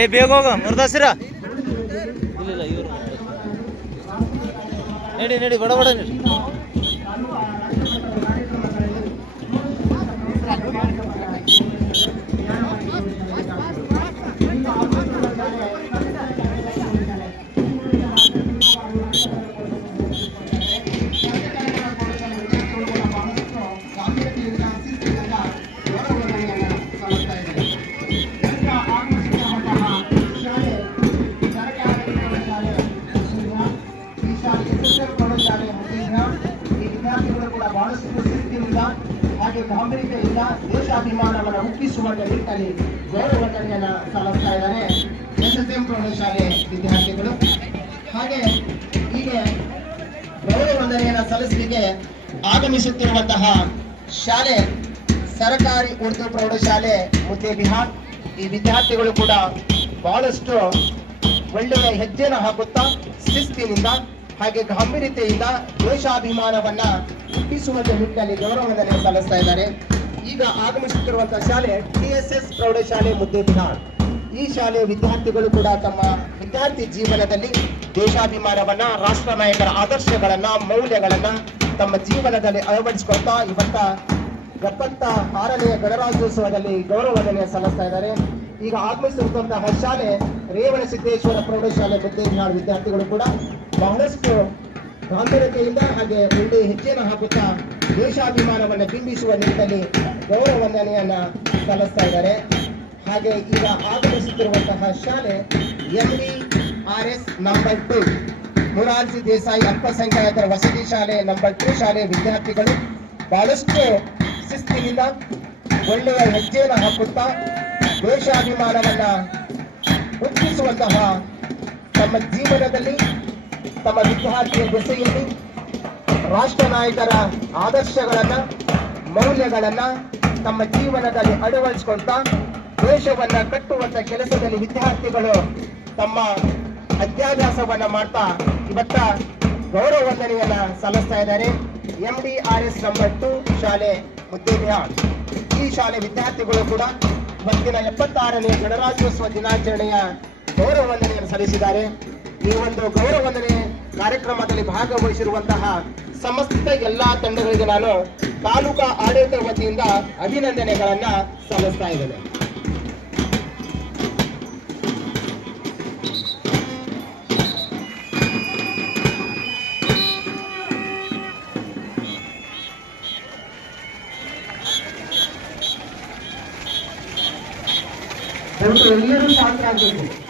ಏ ಬೇಗ ಹೋಗ ಮುರ್ದಾಸಿರ ಇಲ್ಲ ಇವರು ನಡಿ ನಡಿ ಬಡ ಬಡ ನಡಿ ಹಾಗೆ ಗಾಂಭೀರ್ಯತೆಯಿಂದ ದೇಶಾಭಿಮಾನವನ್ನು ಹುಟ್ಟಿಸುವ ನಿಟ್ಟಿನಲ್ಲಿ ಗೌರವಧನೆಯನ್ನು ಸಲ್ಲಿಸ್ತಾ ಇದ್ದಾರೆ ಎಸ್ಎಸ್ಎಂ ಪ್ರೌಢಶಾಲೆ ವಿದ್ಯಾರ್ಥಿಗಳು. ಹಾಗೆ ಹೀಗೆ ಗೌರವವಂದನೆಯನ್ನು ಸಲ್ಲಿಸಲಿಕ್ಕೆ ಆಗಮಿಸುತ್ತಿರುವಂತಹ ಶಾಲೆ ಸರ್ಕಾರಿ ಉರ್ದು ಪ್ರೌಢಶಾಲೆ ಮುದ್ದೇಬಿಹಾರ್. ಈ ವಿದ್ಯಾರ್ಥಿಗಳು ಕೂಡ ಬಹಳಷ್ಟು ಒಳ್ಳೆಯ ಹೆಜ್ಜೆನ ಹಾಕುತ್ತಾ ಶಿಸ್ತಿನಿಂದ ಹಾಗೆ ಗಾಂಭೀರ್ಯತೆಯಿಂದ ದೇಶಾಭಿಮಾನವನ್ನ ಹುಟ್ಟಿಸುವ ನಿಟ್ಟಿನಲ್ಲಿ ಗೌರವವನ್ನು ಸಲ್ಲಿಸ್ತಾ ಇದ್ದಾರೆ. ಈಗ ಆಗಮಿಸುತ್ತಿರುವಂತಹ ಶಾಲೆ TSS ಪ್ರೌಢಶಾಲೆ ಮುದ್ದೇಬಿಹಾರ್. ಈ ಶಾಲೆಯ ವಿದ್ಯಾರ್ಥಿಗಳು ಕೂಡ ತಮ್ಮ ವಿದ್ಯಾರ್ಥಿ ಜೀವನದಲ್ಲಿ ದೇಶಾಭಿಮಾನವನ್ನ, ರಾಷ್ಟ್ರ ನಾಯಕರ ಆದರ್ಶಗಳನ್ನ, ಮೌಲ್ಯಗಳನ್ನ ತಮ್ಮ ಜೀವನದಲ್ಲಿ ಅಳವಡಿಸಿಕೊಳ್ತಾ ಇವತ್ತ 76ನೇ ಗಣರಾಜ್ಯೋತ್ಸವದಲ್ಲಿ ಗೌರವವನ್ನು ಸಲ್ಲಿಸ್ತಾ ಇದ್ದಾರೆ. ಈಗ ಆಗಮಿಸಿರುವಂತಹ ಶಾಲೆ ರೇವಣಸಿದ್ದೇಶ್ವರ ಪ್ರೌಢಶಾಲೆ ಮುದ್ದೇಬಿಹಾರ್ ವಿದ್ಯಾರ್ಥಿಗಳು ಕೂಡ ಬಹಳಷ್ಟು ಗಾಂಭೀರ್ಯತೆಯಿಂದ ಹಾಗೆ ಒಳ್ಳೆ ಹೆಜ್ಜೆಯನ್ನು ಹಾಕುತ್ತಾ ದೇಶಾಭಿಮಾನವನ್ನು ಬಿಂಬಿಸುವ ನಿಟ್ಟಿನಲ್ಲಿ ಗೌರವವಂದನೆಯನ್ನ ಸಲ್ಲಿಸ್ತಾ ಇದ್ದಾರೆ. ಹಾಗೆ ಈಗ ಆಗಮಿಸುತ್ತಿರುವಂತಹ ಶಾಲೆ MDRS ನಂಬರ್ 2 ಮೊರಾರ್ಜಿ ದೇಸಾಯಿ ಅಲ್ಪಸಂಖ್ಯಾತರ ವಸತಿ ಶಾಲೆ ನಂಬರ್ 2 ಶಾಲೆ ವಿದ್ಯಾರ್ಥಿಗಳು ಬಹಳಷ್ಟು ಶಿಸ್ತಿನಿಂದ ಒಳ್ಳೆಯ ಹೆಜ್ಜೆಯನ್ನು ಹಾಕುತ್ತಾ ದೇಶಾಭಿಮಾನವನ್ನ ಹುಟ್ಟಿಸುವಂತಹ ತಮ್ಮ ಜೀವನದಲ್ಲಿ ತಮ್ಮ ವಿದ್ಯಾರ್ಥಿಯ ದೆಸೆಯಲ್ಲಿ ರಾಷ್ಟ್ರ ನಾಯಕರ ಆದರ್ಶಗಳನ್ನ, ಮೌಲ್ಯಗಳನ್ನ ತಮ್ಮ ಜೀವನದಲ್ಲಿ ಅಳವಡಿಸಿಕೊಳ್ತಾ ದೇಶವನ್ನ ಕಟ್ಟುವಂತ ಕೆಲಸದಲ್ಲಿ ವಿದ್ಯಾರ್ಥಿಗಳು ತಮ್ಮ ಅಧ್ಯಾಭ್ಯಾಸವನ್ನ ಮಾಡ್ತಾ ಇವತ್ತ ಗೌರವವಂದನೆಯನ್ನ ಸಲ್ಲಿಸ್ತಾ ಇದ್ದಾರೆ. MDRS ನಂಬರ್ 2 ಶಾಲೆ ಮುದ್ದೇಬಿಹಾರ್. ಈ ಶಾಲೆ ವಿದ್ಯಾರ್ಥಿಗಳು ಕೂಡ ಇವತ್ತಿನ 76ನೇ ಗಣರಾಜ್ಯೋತ್ಸವ ದಿನಾಚರಣೆಯ ಗೌರವವಂದನೆಯನ್ನು ಸಲ್ಲಿಸಿದ್ದಾರೆ. ಈ ಒಂದು ಗೌರವವಂದನೆ ಕಾರ್ಯಕ್ರಮದಲ್ಲಿ ಭಾಗವಹಿಸಿರುವಂತಹ ಸಮಸ್ತ ಎಲ್ಲಾ ತಂಡಗಳಿಗೆ ನಾನು ತಾಲೂಕಾ ಆಡಳಿತ ವತಿಯಿಂದ ಅಭಿನಂದನೆಗಳನ್ನ ಸಲ್ಲಿಸ್ತಾ ಇದ್ದೇನೆ. ಎಲ್ಲರೂ ಶಾಂತರಾಗಬೇಕು.